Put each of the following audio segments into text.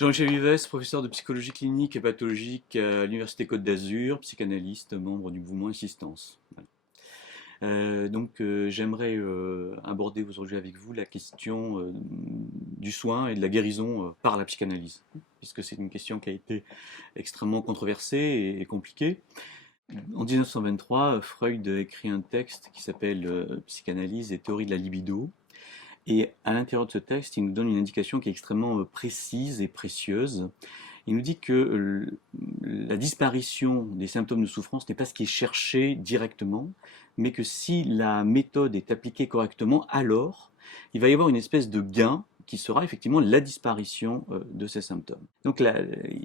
Jean-Michel Vives, professeur de psychologie clinique et pathologique à l'Université Côte d'Azur, psychanalyste, membre du mouvement Assistance. Voilà. J'aimerais aborder aujourd'hui avec vous la question du soin et de la guérison par la psychanalyse, puisque c'est une question qui a été extrêmement controversée et compliquée. En 1923, Freud écrit un texte qui s'appelle Psychanalyse et théorie de la libido. Et à l'intérieur de ce texte, il nous donne une indication qui est extrêmement précise et précieuse. Il nous dit que la disparition des symptômes de souffrance n'est pas ce qui est cherché directement, mais que si la méthode est appliquée correctement, alors il va y avoir une espèce de gain qui sera effectivement la disparition de ces symptômes. Donc là,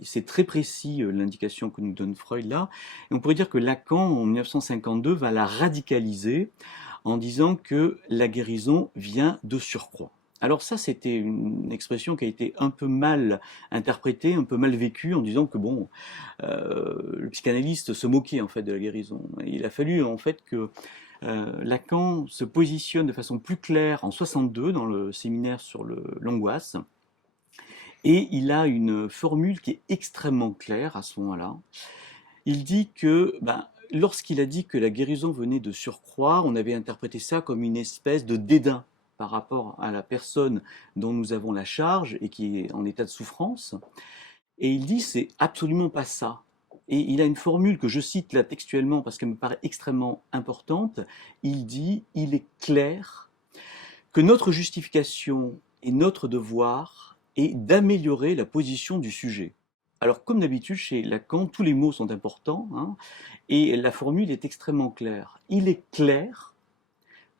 c'est très précis l'indication que nous donne Freud là. Et on pourrait dire que Lacan, en 1952, va la radicaliser en disant que la guérison vient de surcroît. Alors ça, c'était une expression qui a été un peu mal interprétée, un peu mal vécue, en disant que bon, le psychanalyste se moquait en fait de la guérison. Et il a fallu en fait que Lacan se positionne de façon plus claire en 62 dans le séminaire sur l'angoisse. Et il a une formule qui est extrêmement claire à ce moment-là. Il dit que lorsqu'il a dit que la guérison venait de surcroît, on avait interprété ça comme une espèce de dédain par rapport à la personne dont nous avons la charge et qui est en état de souffrance. Et il dit c'est absolument pas ça. Et il a une formule que je cite là textuellement parce qu'elle me paraît extrêmement importante. Il dit il est clair que notre justification et notre devoir est d'améliorer la position du sujet. Alors, comme d'habitude, chez Lacan, tous les mots sont importants, hein, et la formule est extrêmement claire. Il est clair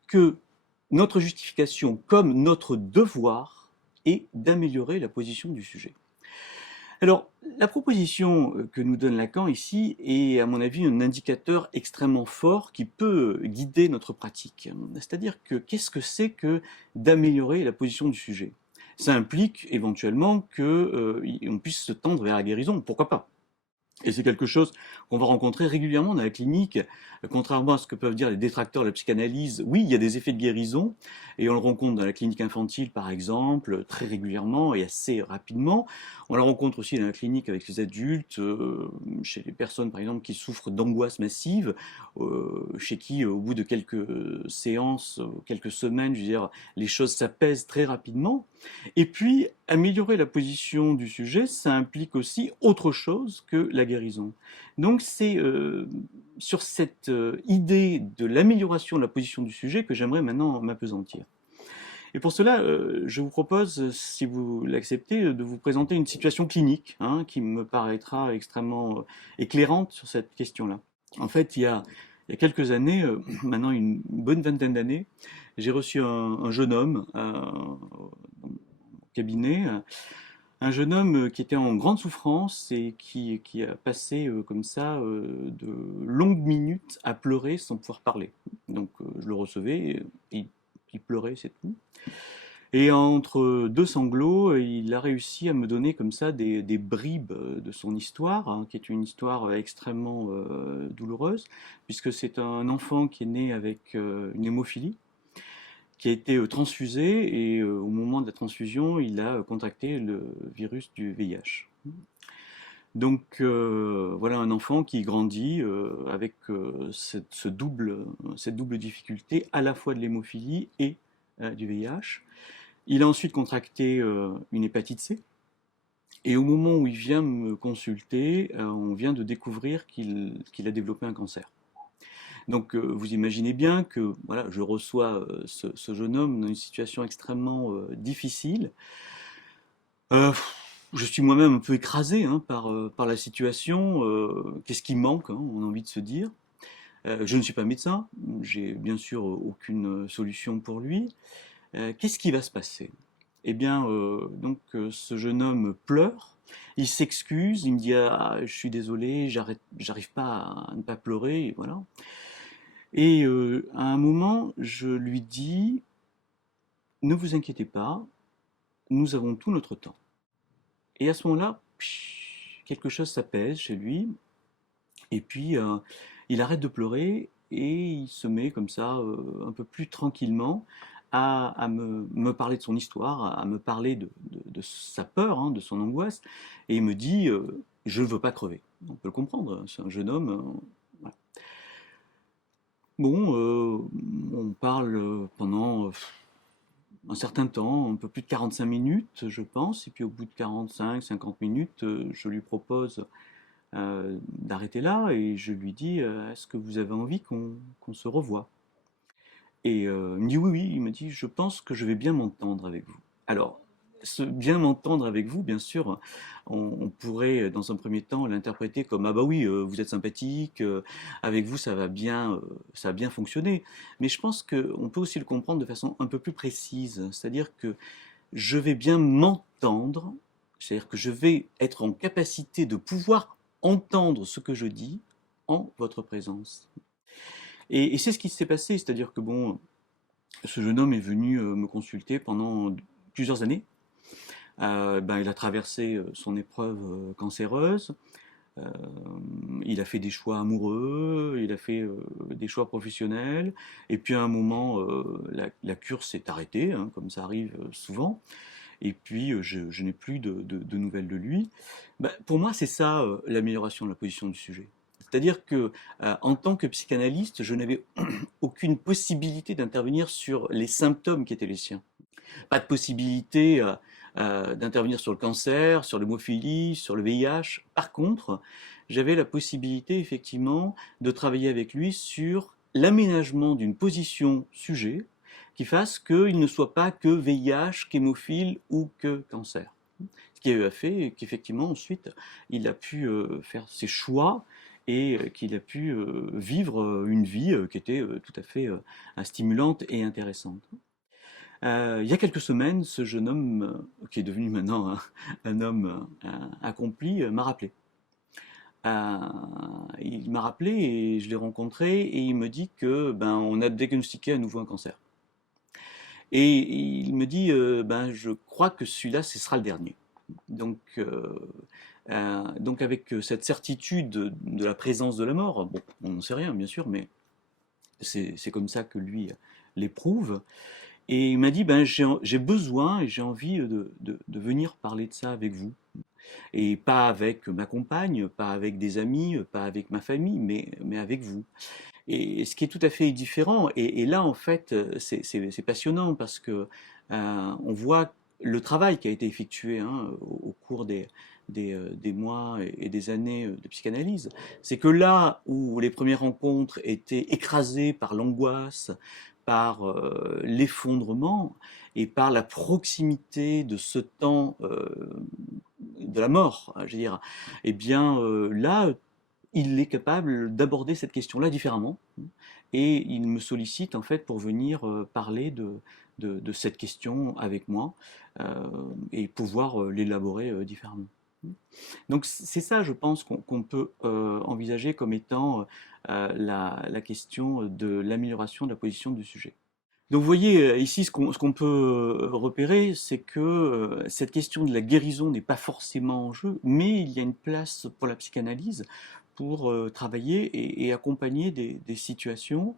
que notre justification, comme notre devoir, est d'améliorer la position du sujet. Alors, la proposition que nous donne Lacan ici est, à mon avis, un indicateur extrêmement fort qui peut guider notre pratique. C'est-à-dire que qu'est-ce que c'est que d'améliorer la position du sujet? Ça implique éventuellement qu'on puisse se tendre vers la guérison, pourquoi pas? Et c'est quelque chose qu'on va rencontrer régulièrement dans la clinique, contrairement à ce que peuvent dire les détracteurs de la psychanalyse. Oui, il y a des effets de guérison, et on le rencontre dans la clinique infantile, par exemple, très régulièrement et assez rapidement. On la rencontre aussi dans la clinique avec les adultes, chez les personnes, par exemple, qui souffrent d'angoisse massive, chez qui, au bout de quelques séances, quelques semaines, je veux dire, les choses s'apaisent très rapidement. Et puis, améliorer la position du sujet, ça implique aussi autre chose que la guérison. Donc c'est sur cette idée de l'amélioration de la position du sujet que j'aimerais maintenant m'appesantir. Et pour cela, je vous propose, si vous l'acceptez, de vous présenter une situation clinique hein, qui me paraîtra extrêmement éclairante sur cette question-là. En fait, il y a quelques années, maintenant une bonne vingtaine d'années, j'ai reçu un jeune homme dans mon cabinet, un jeune homme qui était en grande souffrance et qui a passé comme ça de longues minutes à pleurer sans pouvoir parler. Donc je le recevais, et il pleurait, c'est tout. Et entre deux sanglots, il a réussi à me donner comme ça des bribes de son histoire, hein, qui est une histoire extrêmement douloureuse, puisque c'est un enfant qui est né avec une hémophilie, qui a été transfusé, et au moment de la transfusion, il a contracté le virus du VIH. Donc voilà un enfant qui grandit avec cette double difficulté, à la fois de l'hémophilie et du VIH. Il a ensuite contracté une hépatite C. Et au moment où il vient me consulter, on vient de découvrir qu'il a développé un cancer. Donc vous imaginez bien que voilà, je reçois ce jeune homme dans une situation extrêmement difficile. Euh, je suis moi-même un peu écrasé hein, par la situation. Qu'est-ce qui manque hein, on a envie de se dire. Je ne suis pas médecin, j'ai bien sûr aucune solution pour lui. Qu'est-ce qui va se passer? Eh bien, ce jeune homme pleure, il s'excuse, il me dit ah, je suis désolé, j'arrive pas à ne pas pleurer, et voilà. Et à un moment, je lui dis ne vous inquiétez pas, nous avons tout notre temps. Et à ce moment-là, quelque chose s'apaise chez lui, et puis il arrête de pleurer et il se met comme ça un peu plus tranquillement à me parler de son histoire, à me parler de sa peur, hein, de son angoisse, et il me dit je ne veux pas crever. On peut le comprendre, c'est un jeune homme. Voilà. Bon, on parle pendant un certain temps, un peu plus de 45 minutes, je pense, et puis au bout de 45-50 minutes, je lui propose d'arrêter là, et je lui dis est-ce que vous avez envie qu'on se revoie? Et il me dit oui, oui, il me dit je pense que je vais bien m'entendre avec vous. Alors, ce bien m'entendre avec vous, bien sûr, on pourrait dans un premier temps l'interpréter comme ah bah oui, vous êtes sympathique, avec vous ça va bien fonctionner. Mais je pense qu'on peut aussi le comprendre de façon un peu plus précise, c'est-à-dire que je vais bien m'entendre, c'est-à-dire que je vais être en capacité de pouvoir entendre ce que je dis en votre présence. Et c'est ce qui s'est passé, c'est-à-dire que bon, ce jeune homme est venu me consulter pendant plusieurs années. Il a traversé son épreuve cancéreuse, euh, il a fait des choix amoureux, il a fait des choix professionnels, et puis à un moment, la cure s'est arrêtée, hein, comme ça arrive souvent, et puis je n'ai plus de nouvelles de lui. Pour moi, c'est ça l'amélioration de la position du sujet. C'est-à-dire que, en tant que psychanalyste, je n'avais aucune possibilité d'intervenir sur les symptômes qui étaient les siens. Pas de possibilité d'intervenir sur le cancer, sur l'hémophilie, sur le VIH. Par contre, j'avais la possibilité effectivement de travailler avec lui sur l'aménagement d'une position sujet qui fasse qu'il ne soit pas que VIH, qu'hémophile ou que cancer. Ce qui a fait qu'effectivement ensuite il a pu faire ses choix et qu'il a pu vivre une vie qui était tout à fait stimulante et intéressante. Il y a quelques semaines, ce jeune homme, qui est devenu maintenant un homme accompli, m'a rappelé. Euh, il m'a rappelé et je l'ai rencontré et il me dit que on a diagnostiqué à nouveau un cancer. Et il me dit je crois que celui-là ce sera le dernier. Donc, donc avec cette certitude de la présence de la mort, bon, on n'en sait rien bien sûr, mais c'est comme ça que lui l'éprouve. Et il m'a dit, j'ai besoin et j'ai envie de venir parler de ça avec vous. Et pas avec ma compagne, pas avec des amis, pas avec ma famille, mais avec vous. Et ce qui est tout à fait différent. Et là, en fait, c'est passionnant parce que on voit le travail qui a été effectué hein, au cours des mois et des années de psychanalyse. C'est que là où les premières rencontres étaient écrasées par l'angoisse, par l'effondrement et par la proximité de ce temps de la mort, je veux dire, eh bien là, il est capable d'aborder cette question-là différemment. Et il me sollicite en fait pour venir parler de cette question avec moi et pouvoir l'élaborer différemment. Donc c'est ça, je pense, qu'on peut envisager comme étant la question de l'amélioration de la position du sujet. Donc vous voyez ici ce qu'on peut repérer, c'est que cette question de la guérison n'est pas forcément en jeu, mais il y a une place pour la psychanalyse pour travailler et accompagner des situations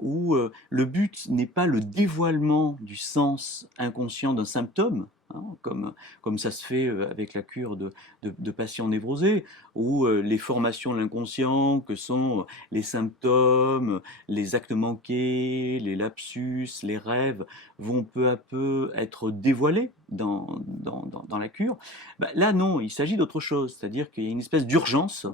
où le but n'est pas le dévoilement du sens inconscient d'un symptôme, hein, comme ça se fait avec la cure de patients névrosés, ou les formations de l'inconscient que sont les symptômes, les actes manqués, les lapsus, les rêves vont peu à peu être dévoilés dans la cure. Là non, il s'agit d'autre chose, c'est-à-dire qu'il y a une espèce d'urgence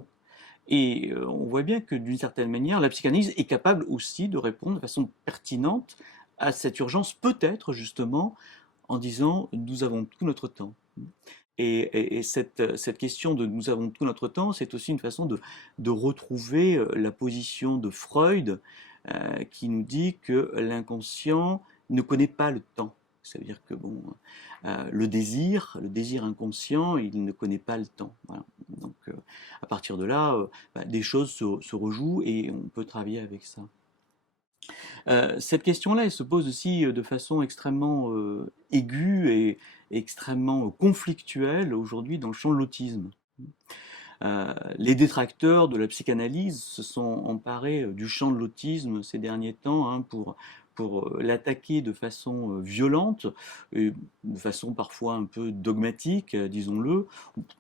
et on voit bien que d'une certaine manière, la psychanalyse est capable aussi de répondre de façon pertinente à cette urgence, peut-être justement en disant nous avons tout notre temps. Et cette question de nous avons tout notre temps, c'est aussi une façon de retrouver la position de Freud qui nous dit que l'inconscient ne connaît pas le temps. Ça veut dire que bon, le désir inconscient, il ne connaît pas le temps. Voilà. Donc à partir de là, des choses se rejouent et on peut travailler avec ça. Cette question-là, elle se pose aussi de façon extrêmement aiguë et extrêmement conflictuelle aujourd'hui dans le champ de l'autisme. Les détracteurs de la psychanalyse se sont emparés du champ de l'autisme ces derniers temps hein, pour l'attaquer de façon violente, et de façon parfois un peu dogmatique, disons-le.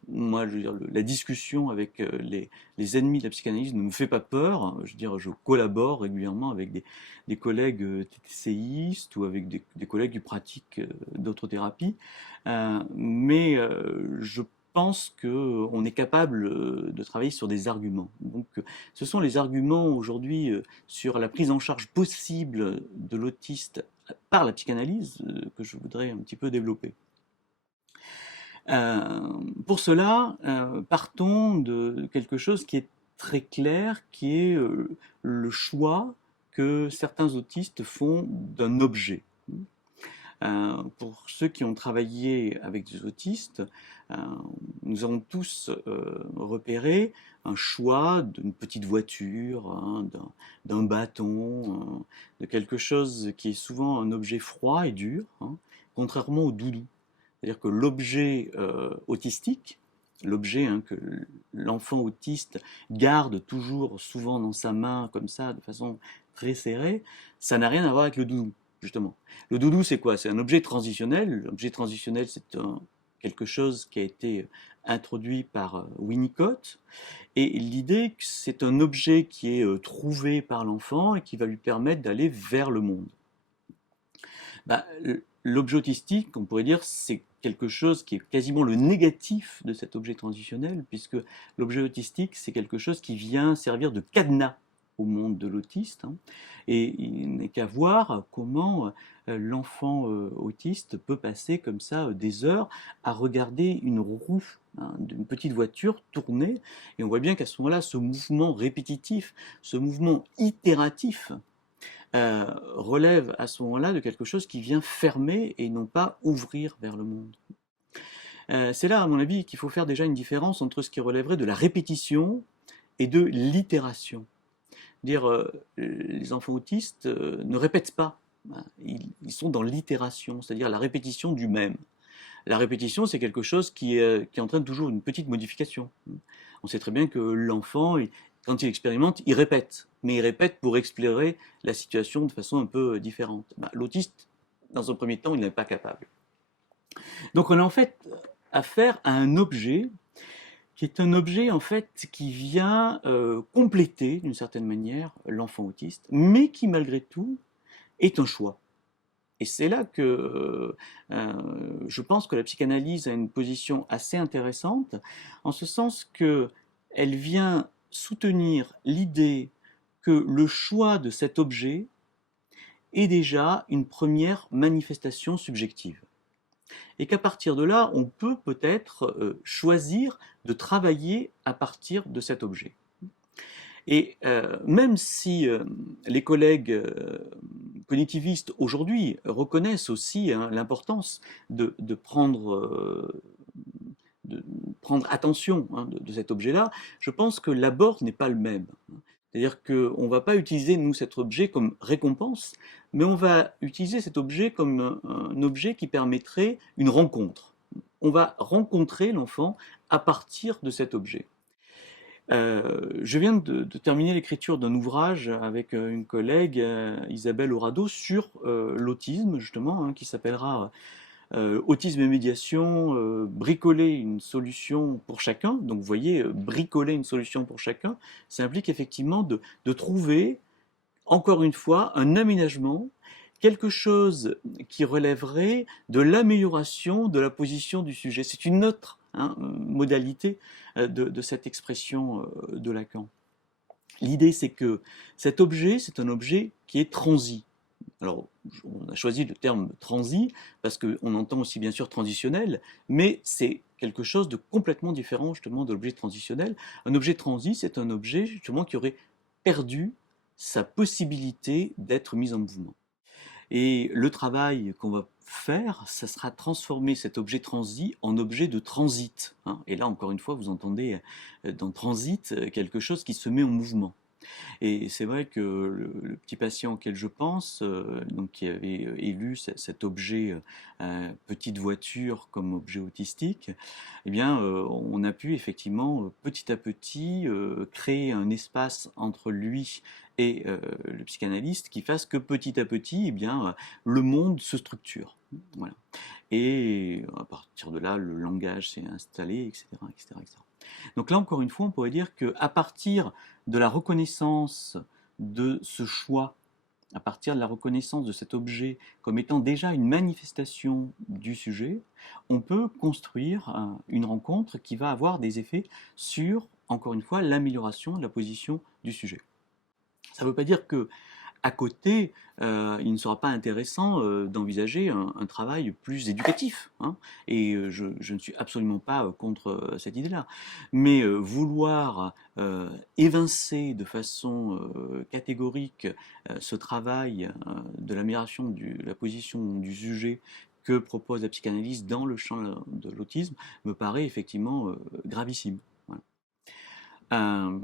Moi, je veux dire, la discussion avec les ennemis de la psychanalyse ne me fait pas peur. Je veux dire, je collabore régulièrement avec des collègues TTCistes ou avec des collègues qui pratiquent d'autres thérapies. Mais je pense qu'on est capable de travailler sur des arguments. Donc, ce sont les arguments aujourd'hui sur la prise en charge possible de l'autiste par la psychanalyse que je voudrais un petit peu développer. Pour cela, partons de quelque chose qui est très clair, qui est le choix que certains autistes font d'un objet. Pour ceux qui ont travaillé avec des autistes, nous avons tous repéré un choix d'une petite voiture, hein, d'un bâton, de quelque chose qui est souvent un objet froid et dur, hein, contrairement au doudou. C'est-à-dire que l'objet autistique, l'objet hein, que l'enfant autiste garde toujours souvent dans sa main, comme ça, de façon très serrée, ça n'a rien à voir avec le doudou, justement. Le doudou, c'est quoi? C'est un objet transitionnel. L'objet transitionnel, c'est quelque chose qui a été introduit par Winnicott. Et l'idée, c'est un objet qui est trouvé par l'enfant et qui va lui permettre d'aller vers le monde. Bah, l'objet autistique, on pourrait dire, c'est quelque chose qui est quasiment le négatif de cet objet transitionnel, puisque l'objet autistique, c'est quelque chose qui vient servir de cadenas au monde de l'autiste, hein, et il n'est qu'à voir comment l'enfant autiste peut passer comme ça des heures à regarder une roue hein, d'une petite voiture tourner, et on voit bien qu'à ce moment-là, ce mouvement répétitif, ce mouvement itératif, relève à ce moment-là de quelque chose qui vient fermer et non pas ouvrir vers le monde. C'est là, à mon avis, qu'il faut faire déjà une différence entre ce qui relèverait de la répétition et de l'itération. Dire les enfants autistes ne répètent pas, ils sont dans l'itération, c'est-à-dire la répétition du même. La répétition, c'est quelque chose qui entraîne toujours une petite modification. On sait très bien que l'enfant, quand il expérimente, il répète, mais il répète pour explorer la situation de façon un peu différente. L'autiste, dans un premier temps, il n'est pas capable. Donc on a en fait affaire à un objet qui est un objet en fait qui vient compléter d'une certaine manière l'enfant autiste, mais qui malgré tout est un choix. Et c'est là que je pense que la psychanalyse a une position assez intéressante, en ce sens qu'elle vient soutenir l'idée que le choix de cet objet est déjà une première manifestation subjective. Et qu'à partir de là, on peut peut-être choisir de travailler à partir de cet objet. Et même si les collègues cognitivistes aujourd'hui reconnaissent aussi hein, l'importance de prendre attention hein, de cet objet-là, je pense que l'abord n'est pas le même. C'est-à-dire qu'on ne va pas utiliser, nous, cet objet comme récompense, mais on va utiliser cet objet comme un objet qui permettrait une rencontre. On va rencontrer l'enfant à partir de cet objet. Je viens de terminer l'écriture d'un ouvrage avec une collègue, Isabelle Horado, sur l'autisme, justement, hein, qui s'appellera Autisme et médiation, bricoler une solution pour chacun. Donc vous voyez, bricoler une solution pour chacun, ça implique effectivement de trouver, encore une fois, un aménagement, quelque chose qui relèverait de l'amélioration de la position du sujet. C'est une autre hein, modalité de cette expression de Lacan. L'idée, c'est que cet objet, c'est un objet qui est transi. Alors, on a choisi le terme transi parce qu'on entend aussi bien sûr transitionnel, mais c'est quelque chose de complètement différent justement de l'objet transitionnel. Un objet transi, c'est un objet justement qui aurait perdu sa possibilité d'être mis en mouvement. Et le travail qu'on va faire, ça sera transformer cet objet transi en objet de transit. Hein. Et là, encore une fois, vous entendez dans transit quelque chose qui se met en mouvement. Et c'est vrai que le petit patient auquel je pense, donc qui avait élu cet objet, petite voiture comme objet autistique, eh bien, on a pu effectivement, petit à petit, créer un espace entre lui et le psychanalyste qui fasse que petit à petit, eh bien, le monde se structure. Voilà. Et à partir de là, le langage s'est installé, etc., etc., etc. Donc là, encore une fois, on pourrait dire qu'à partir de la reconnaissance de ce choix, à partir de la reconnaissance de cet objet comme étant déjà une manifestation du sujet, on peut construire une rencontre qui va avoir des effets sur, encore une fois, l'amélioration de la position du sujet. Ça ne veut pas dire que à côté, il ne sera pas intéressant d'envisager un travail plus éducatif, hein. Et je ne suis absolument pas contre cette idée-là. Mais vouloir évincer de façon catégorique ce travail de l'amélioration de la position du sujet que propose la psychanalyse dans le champ de l'autisme me paraît effectivement gravissime. Voilà. Euh,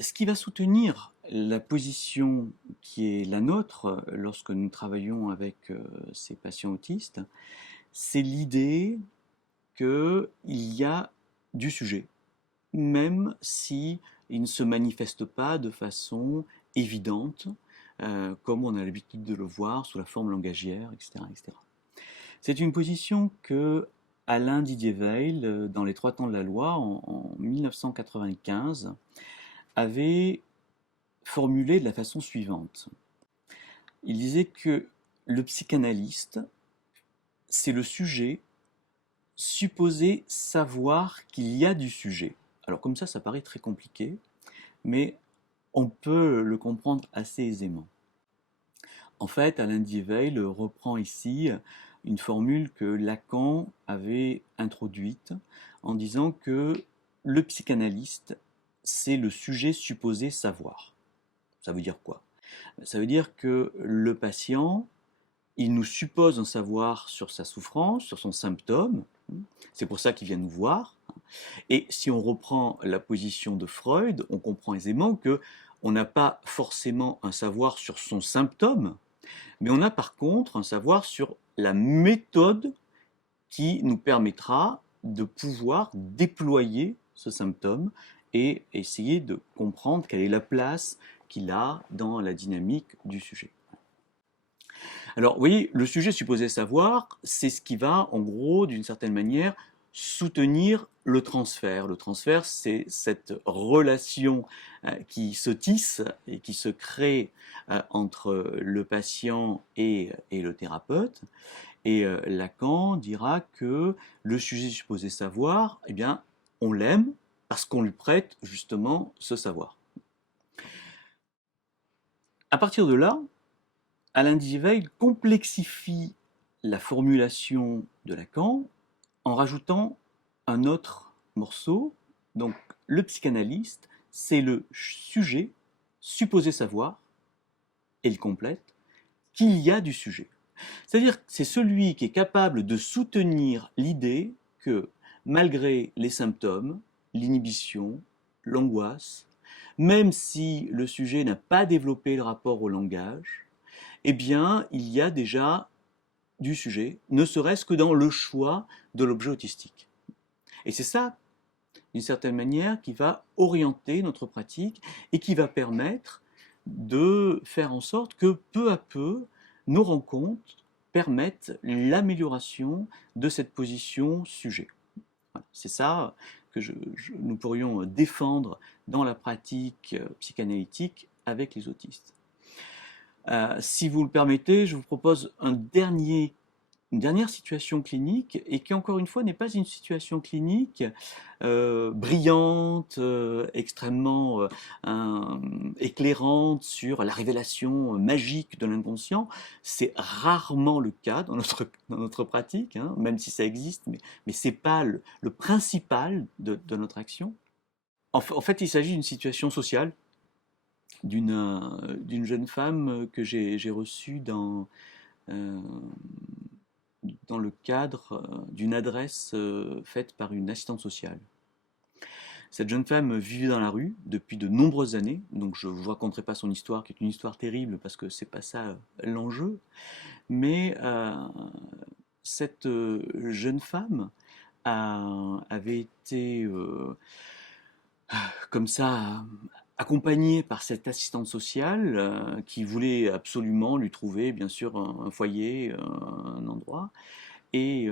Ce qui va soutenir la position qui est la nôtre lorsque nous travaillons avec ces patients autistes, c'est l'idée qu'il y a du sujet, même si il ne se manifeste pas de façon évidente, comme on a l'habitude de le voir sous la forme langagière, etc., etc. C'est une position que Alain Didier-Weil, dans Les Trois temps de la loi, en 1995, avait formulé de la façon suivante. Il disait que le psychanalyste, c'est le sujet supposé savoir qu'il y a du sujet. Alors comme ça paraît très compliqué, mais on peut le comprendre assez aisément. En fait, Alain Diéveil reprend ici une formule que Lacan avait introduite en disant que le psychanalyste, c'est le sujet supposé savoir. Ça veut dire quoi? Ça veut dire que le patient, il nous suppose un savoir sur sa souffrance, sur son symptôme. C'est pour ça qu'il vient nous voir. Et si on reprend la position de Freud, on comprend aisément que on n'a pas forcément un savoir sur son symptôme, mais on a par contre un savoir sur la méthode qui nous permettra de pouvoir déployer ce symptôme et essayer de comprendre quelle est la place qu'il a dans la dynamique du sujet. Alors, vous voyez, le sujet supposé savoir, c'est ce qui va, en gros, d'une certaine manière, soutenir le transfert. Le transfert, c'est cette relation qui se tisse et qui se crée entre le patient et le thérapeute. Et Lacan dira que le sujet supposé savoir, eh bien, on l'aime parce qu'on lui prête justement ce savoir. À partir de là, Alain Diéveil complexifie la formulation de Lacan en rajoutant un autre morceau. Donc, le psychanalyste, c'est le sujet supposé savoir, et il complète, qu'il y a du sujet. C'est-à-dire que c'est celui qui est capable de soutenir l'idée que, malgré les symptômes, l'inhibition, l'angoisse, même si le sujet n'a pas développé le rapport au langage, eh bien, il y a déjà du sujet, ne serait-ce que dans le choix de l'objet autistique. Et c'est ça, d'une certaine manière, qui va orienter notre pratique et qui va permettre de faire en sorte que peu à peu, nos rencontres permettent l'amélioration de cette position sujet. Voilà. C'est ça que nous pourrions défendre dans la pratique psychanalytique avec les autistes. Si vous le permettez, je vous propose une dernière situation clinique, et qui encore une fois n'est pas une situation clinique brillante, extrêmement éclairante sur la révélation magique de l'inconscient. C'est rarement le cas dans notre pratique, hein, même si ça existe, mais ce n'est pas le principal de notre action. En fait, il s'agit d'une situation sociale, d'une jeune femme que j'ai reçue euh, dans le cadre d'une adresse faite par une assistante sociale. Cette jeune femme vivait dans la rue depuis de nombreuses années, donc je ne vous raconterai pas son histoire, qui est une histoire terrible, parce que c'est pas ça l'enjeu, mais cette jeune femme avait été comme ça accompagnée par cette assistante sociale qui voulait absolument lui trouver bien sûr un foyer, un endroit. Et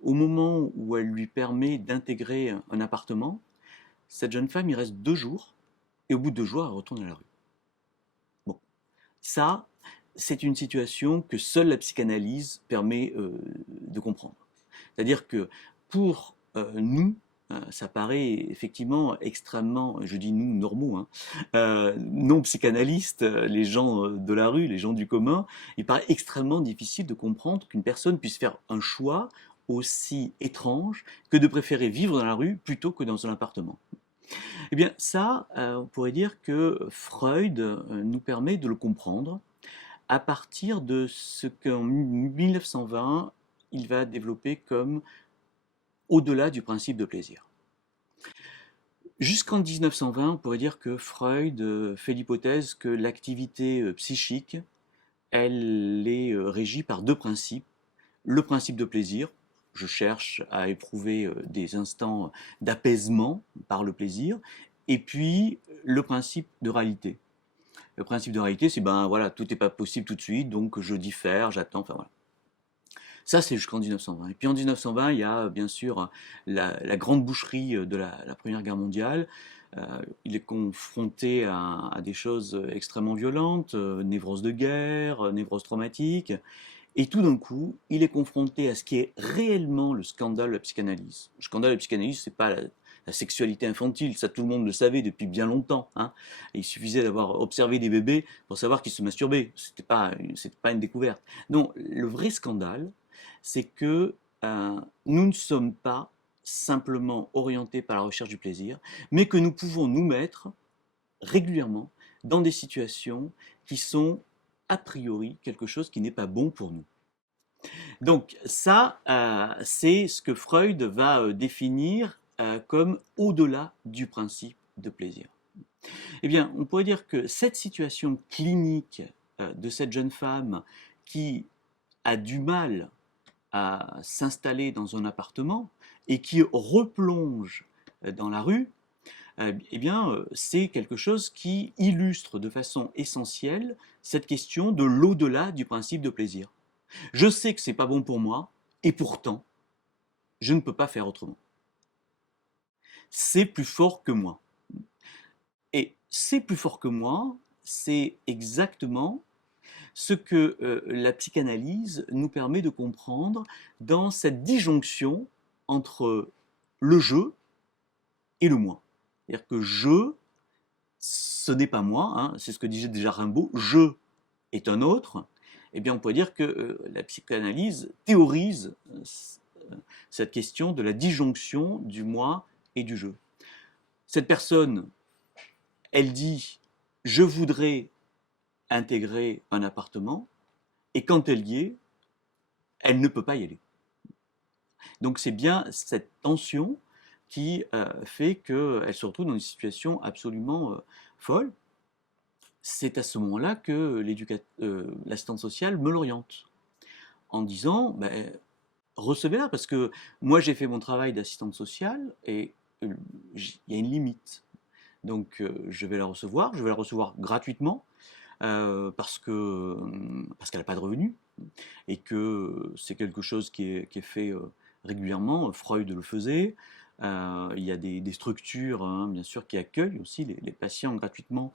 au moment où elle lui permet d'intégrer un appartement, cette jeune femme y reste 2 jours, et au bout de 2 jours, elle retourne à la rue. Bon, ça, c'est une situation que seule la psychanalyse permet de comprendre. C'est-à-dire que pour nous, ça paraît effectivement extrêmement, je dis nous normaux, hein, non psychanalystes, les gens de la rue, les gens du commun, il paraît extrêmement difficile de comprendre qu'une personne puisse faire un choix aussi étrange que de préférer vivre dans la rue plutôt que dans un appartement. Eh bien ça, on pourrait dire que Freud nous permet de le comprendre à partir de ce qu'en 1920, il va développer comme au-delà du principe de plaisir. Jusqu'en 1920, on pourrait dire que Freud fait l'hypothèse que l'activité psychique, elle est régie par deux principes. Le principe de plaisir, je cherche à éprouver des instants d'apaisement par le plaisir, et puis le principe de réalité. Le principe de réalité, c'est ben voilà, tout n'est pas possible tout de suite, donc je diffère, j'attends, enfin voilà. Ça, c'est jusqu'en 1920. Et puis en 1920, il y a bien sûr la grande boucherie de la Première Guerre mondiale. Il est confronté à des choses extrêmement violentes, névrose de guerre, névrose traumatique. Et tout d'un coup, il est confronté à ce qui est réellement le scandale de la psychanalyse. Le scandale de la psychanalyse, c'est pas la sexualité infantile, ça tout le monde le savait depuis bien longtemps. Hein. Il suffisait d'avoir observé des bébés pour savoir qu'ils se masturbaient. C'était pas une découverte. Non, le vrai scandale, c'est que nous ne sommes pas simplement orientés par la recherche du plaisir, mais que nous pouvons nous mettre régulièrement dans des situations qui sont a priori quelque chose qui n'est pas bon pour nous. Donc ça, c'est ce que Freud va définir comme au-delà du principe de plaisir. Eh bien, on pourrait dire que cette situation clinique de cette jeune femme qui a du mal à s'installer dans un appartement et qui replonge dans la rue, eh bien, c'est quelque chose qui illustre de façon essentielle cette question de l'au-delà du principe de plaisir. Je sais que c'est pas bon pour moi, et pourtant, je ne peux pas faire autrement. C'est plus fort que moi. Et c'est plus fort que moi, c'est exactement ce que la psychanalyse nous permet de comprendre dans cette disjonction entre le jeu et le moi. C'est-à-dire que je, ce n'est pas moi, hein, c'est ce que disait déjà Rimbaud, je est un autre. Eh bien, on peut dire que la psychanalyse théorise cette question de la disjonction du moi et du je. Cette personne, elle dit « je voudrais intégrer un appartement », et quand elle y est, elle ne peut pas y aller. Donc c'est bien cette tension qui fait qu'elle se retrouve dans une situation absolument folle. C'est à ce moment-là que l'assistante sociale me l'oriente en disant ben, recevez-la, parce que moi j'ai fait mon travail d'assistante sociale et il y a une limite. Donc je vais la recevoir gratuitement parce qu'elle n'a pas de revenus et que c'est quelque chose qui est fait régulièrement. Freud le faisait. Il y a des structures, hein, bien sûr, qui accueillent aussi les patients gratuitement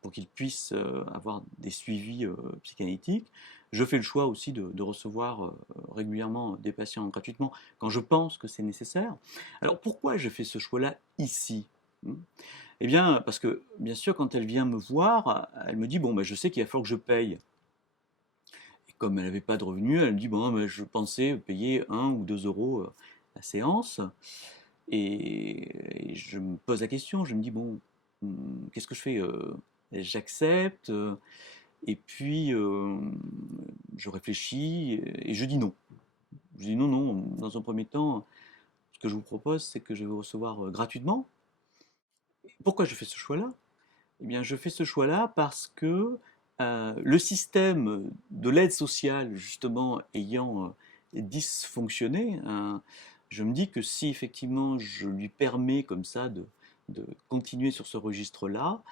pour qu'ils puissent avoir des suivis psychanalytiques. Je fais le choix aussi de recevoir régulièrement des patients gratuitement quand je pense que c'est nécessaire. Alors pourquoi je fais ce choix-là ici? Eh bien, parce que, bien sûr, quand elle vient me voir, elle me dit, bon, ben, je sais qu'il va falloir que je paye. Et comme elle n'avait pas de revenus, elle me dit, bon, ben, je pensais payer 1 ou 2 € la séance. Et je me pose la question, je me dis, bon, qu'est-ce que je fais? J'accepte, et puis je réfléchis, et je dis non. Je dis non, non, dans un premier temps, ce que je vous propose, c'est que je vais vous recevoir gratuitement. Pourquoi je fais ce choix-là? Eh bien, je fais ce choix-là parce que le système de l'aide sociale, justement, ayant dysfonctionné, je me dis que si effectivement je lui permets comme ça de continuer sur ce registre-là,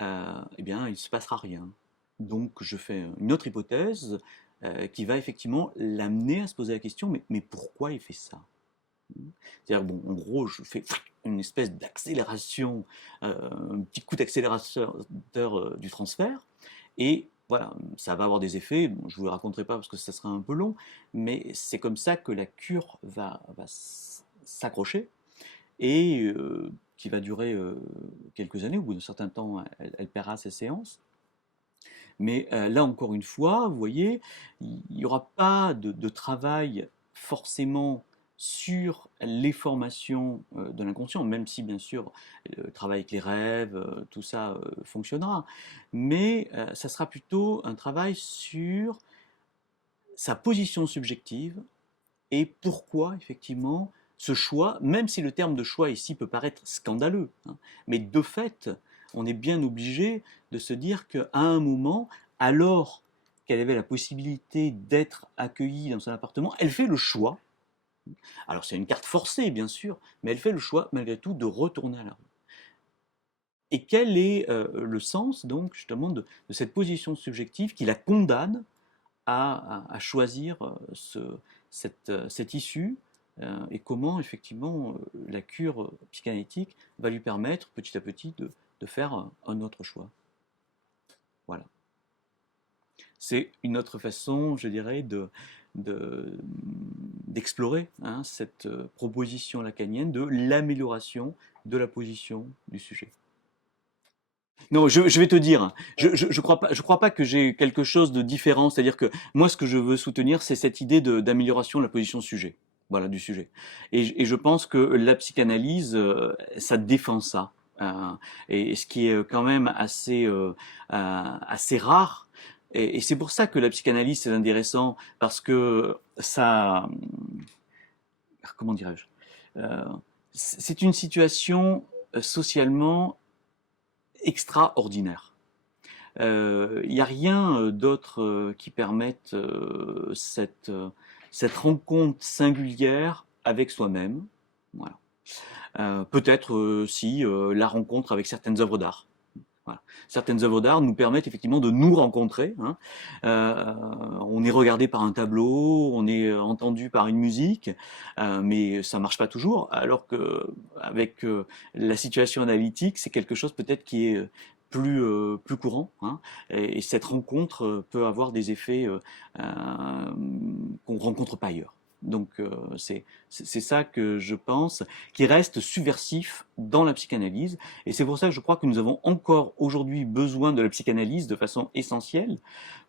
eh bien, il ne se passera rien. Donc, je fais une autre hypothèse qui va effectivement l'amener à se poser la question, mais pourquoi il fait ça? C'est-à-dire, bon, en gros, je fais une espèce d'accélération, un petit coup d'accélérateur du transfert, et voilà, ça va avoir des effets. Bon, je ne vous les raconterai pas parce que ça sera un peu long, mais c'est comme ça que la cure va s'accrocher et qui va durer quelques années. Au bout d'un certain temps, elle paiera ses séances. Mais là, encore une fois, vous voyez, il n'y aura pas de travail forcément sur les formations de l'inconscient, même si bien sûr le travail avec les rêves, tout ça fonctionnera. Mais ça sera plutôt un travail sur sa position subjective et pourquoi effectivement ce choix, même si le terme de choix ici peut paraître scandaleux, hein, mais de fait, on est bien obligé de se dire qu'à un moment, alors qu'elle avait la possibilité d'être accueillie dans son appartement, elle fait le choix, alors c'est une carte forcée bien sûr, mais elle fait le choix malgré tout de retourner à la rue. Et quel est le sens donc justement de cette position subjective qui la condamne à choisir cette issue et comment effectivement la cure psychanalytique va lui permettre petit à petit de faire un autre choix. Voilà. C'est une autre façon, je dirais, d'explorer cette proposition lacanienne de l'amélioration de la position du sujet. Non, je vais te dire, je crois pas que j'ai quelque chose de différent. C'est-à-dire que moi, ce que je veux soutenir, c'est cette idée d'amélioration de la position sujet. Voilà, du sujet. Et je pense que la psychanalyse, ça défend ça. Euh, et ce qui est quand même assez rare. Et c'est pour ça que la psychanalyse, c'est intéressant, parce que ça, comment dirais-je, euh, c'est une situation socialement extraordinaire. Il n'y a rien d'autre qui permette cette rencontre singulière avec soi-même. Voilà. Peut-être si la rencontre avec certaines œuvres d'art. Voilà. Certaines œuvres d'art nous permettent effectivement de nous rencontrer. Hein. On est regardé par un tableau, on est entendu par une musique, mais ça marche pas toujours. Alors que avec la situation analytique, c'est quelque chose peut-être qui est plus courant. Hein. Et cette rencontre peut avoir des effets qu'on rencontre pas ailleurs. Donc c'est ça que je pense qui reste subversif dans la psychanalyse. Et c'est pour ça que je crois que nous avons encore aujourd'hui besoin de la psychanalyse de façon essentielle,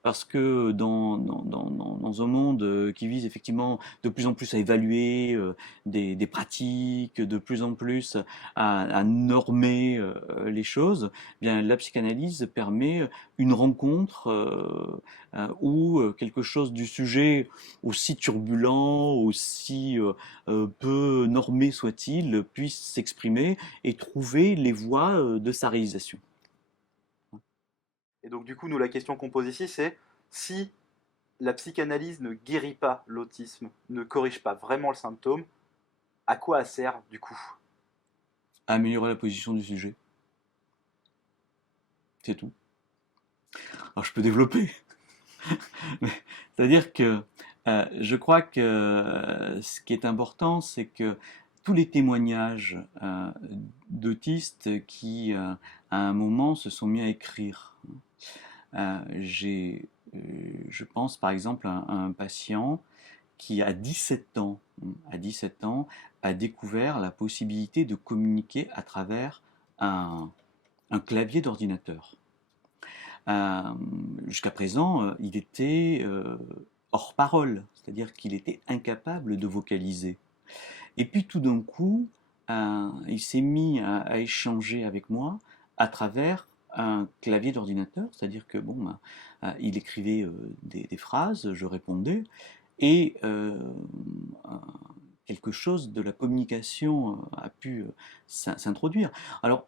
parce que dans un monde qui vise effectivement de plus en plus à évaluer des pratiques, de plus en plus à normer les choses, eh bien, la psychanalyse permet une rencontre où quelque chose du sujet, aussi turbulent, aussi peu normé soit-il, puisse s'exprimer et trouver les voies de sa réalisation. Et donc, du coup, nous, la question qu'on pose ici, c'est si la psychanalyse ne guérit pas l'autisme, ne corrige pas vraiment le symptôme, à quoi elle sert du coup? Améliorer la position du sujet, c'est tout. Alors je peux développer, c'est-à-dire que je crois que ce qui est important, c'est que tous les témoignages d'autistes qui, à un moment, se sont mis à écrire. Je pense par exemple à un patient qui, à 17 ans, a découvert la possibilité de communiquer à travers un clavier d'ordinateur. Euh, Jusqu'à présent, il était hors parole, c'est-à-dire qu'il était incapable de vocaliser. Et puis tout d'un coup, il s'est mis à échanger avec moi à travers un clavier d'ordinateur, c'est-à-dire que bon, il écrivait des phrases, je répondais, et quelque chose de la communication a pu s'introduire. Alors,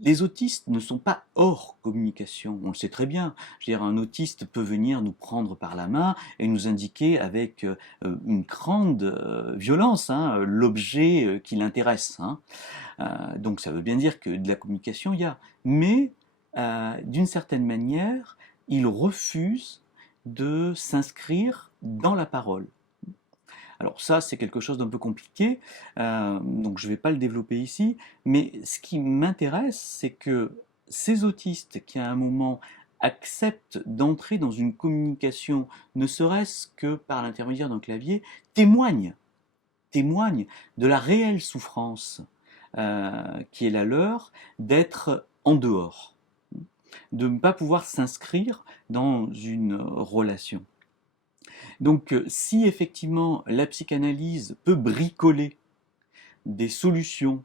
les autistes ne sont pas hors communication, on le sait très bien. Je veux dire, un autiste peut venir nous prendre par la main et nous indiquer avec une grande violence hein, l'objet qui l'intéresse. Hein. Donc ça veut bien dire que de la communication, il y a. Mais d'une certaine manière, il refuse de s'inscrire dans la parole. Alors ça, c'est quelque chose d'un peu compliqué, donc je ne vais pas le développer ici, mais ce qui m'intéresse, c'est que ces autistes qui à un moment acceptent d'entrer dans une communication, ne serait-ce que par l'intermédiaire d'un clavier, témoignent de la réelle souffrance qui est la leur d'être en dehors, de ne pas pouvoir s'inscrire dans une relation. Donc si effectivement la psychanalyse peut bricoler des solutions,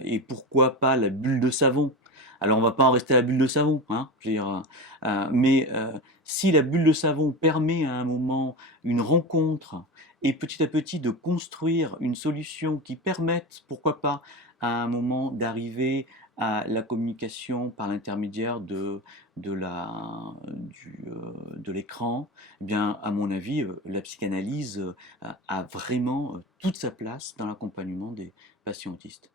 et pourquoi pas la bulle de savon, alors on ne va pas en rester à la bulle de savon, hein, je veux dire, mais si la bulle de savon permet à un moment une rencontre et petit à petit de construire une solution qui permette, pourquoi pas, à un moment d'arriver à la communication par l'intermédiaire de l'écran, eh bien, à mon avis, la psychanalyse a vraiment toute sa place dans l'accompagnement des patients autistes.